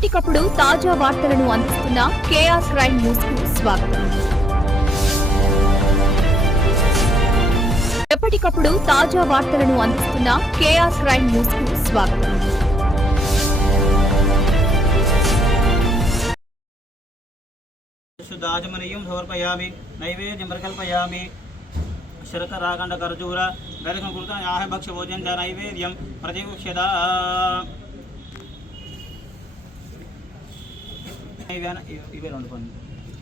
ఎప్పటికప్పుడు తాజా వార్తలను అందిస్తున్న కేఆర్ క్రైమ్ న్యూస్ కు స్వాగతం. ఎప్పటికప్పుడు తాజా వార్తలను అందిస్తున్న కేఆర్ క్రైమ్ న్యూస్ కు స్వాగతం. शुद्धाचमनीयं समर्पयामि नैवेद्यं प्रकल्पयामि शर्कराखण्ड खर्जूर गरकंकृतायाः भक्ष्यभोजनं च नैवेद्यं प्रतिमुच्यता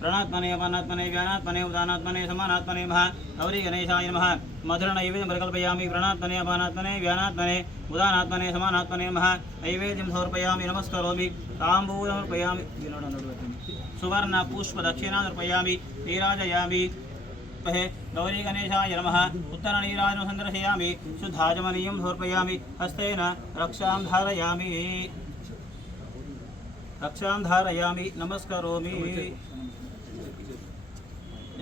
प्रणात्मने अपानात्मने व्यानात्मने उदानात्मने समानात्मने नमः गौरी गणेशाय नमः मधुर नैवेद्यं प्रकल्पयामि प्रणात्मने अपानात्मने व्यानात्मने उदानात्मने समानात्मने नमः नैवेद्यं समर्पयामि नमस्करोमि ताम्बूलं समर्पयामि सुवर्ण पुष्प दक्षिणा समर्पयामि नीराजयामि गौरी गणेशाय नमः उत्तर नीराजनं सन्दर्शयामि शुद्धाचमनीयं समर्पयामि हस्तेन रक्षां धारयामि नमस्करोमि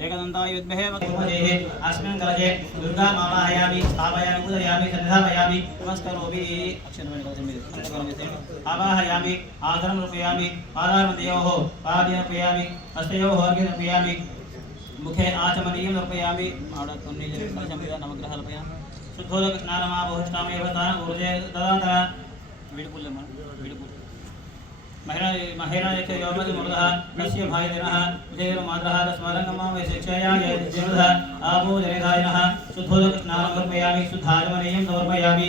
एकदन्ताय विद्महे वक्रतुण्डाय अस्मिन् कलशे दुर्गा मावाहयामि स्थापयामि पूजयामि श्रद्धापयामि नमस्करोमि आवाहयामि आसनं रूपयामि पादारविन्दयोः पादयोर्पयामि हस्तयोः अर्घ्यं अर्पयामि मुखे आचमनीयं अर्पयामि नवग्रहाः अर्पयामि शुद्धोदकस्नानमावहुष्टामेव तान् ऊर्जे तदान्तरा विडुपुल्यम् महिला योगमूर्धः कस्य भाइनः उदयमात्रः तस्मारङ्गमां शिक्षया जयः आपो जनिधायनः शुद्धोदकस्नानं समर्पयामि शुद्धाचमनीयं समर्पयामि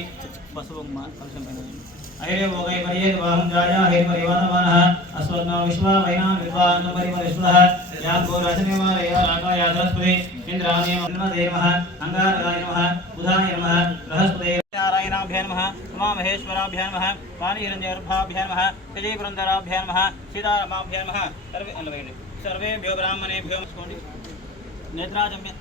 अहिरे भोगै पर्येद्वाहं जाया हे परिवादमानः अस्वग्नो विश्वा वैनां विद्वान् परिपरिष्वः याद्गोराजनेवालय राकाय सरस्वती इन्द्राणि नमः अंगारकाय नमः बुधाय नमः बृहस्पते नारायणाभ्यां नमः उमा महेश्वराभ्यां नमः वाणीरञ्जर्भाभ्यां नमः श्रीपुरन्दराभ्यां नमः सीतारामाभ्यां नमः सर्वेभ्यो ब्राह्मणेभ्यो नेत्राजम्य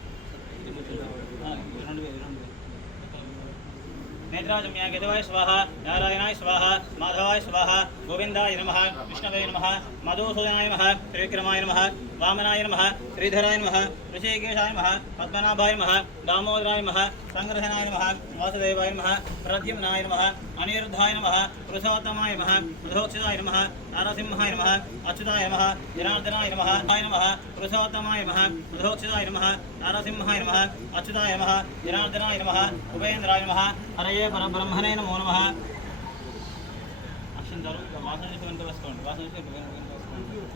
नेत्राजम्या केशवाय स्वाहा नारायणाय स्वाहा माधवाय स्वाहा गोविंदाय नमः विष्णवे नमः मधुसूदनाय नमः त्रिविक्रमाय नमः वामनाय नमः श्रीधराय नमः ऋषिकेशाय नमः पद्मनाभाय नमः दामोदराय नमः संग्रहणाय नमः वासुदेवाय नमः प्रद्युम्नाय नमः अनिरुद्धाय नमः पुरुषोत्तमाय नमः बुधोक्षिताय नमः नारसिंहाय नमः अच्युताय नमः जनार्दनाय नमः पुरुषोत्तमाय नमः बुधोक्षिताय नमः नारसिंहाय नमः अच्युताय नमः जनार्दनाय नमः उपेन्द्राय नमः हरये परब्रह्मणे नमो नमः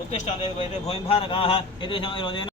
उत्तिष्ठान्ते भूमिभारकाः एतेषां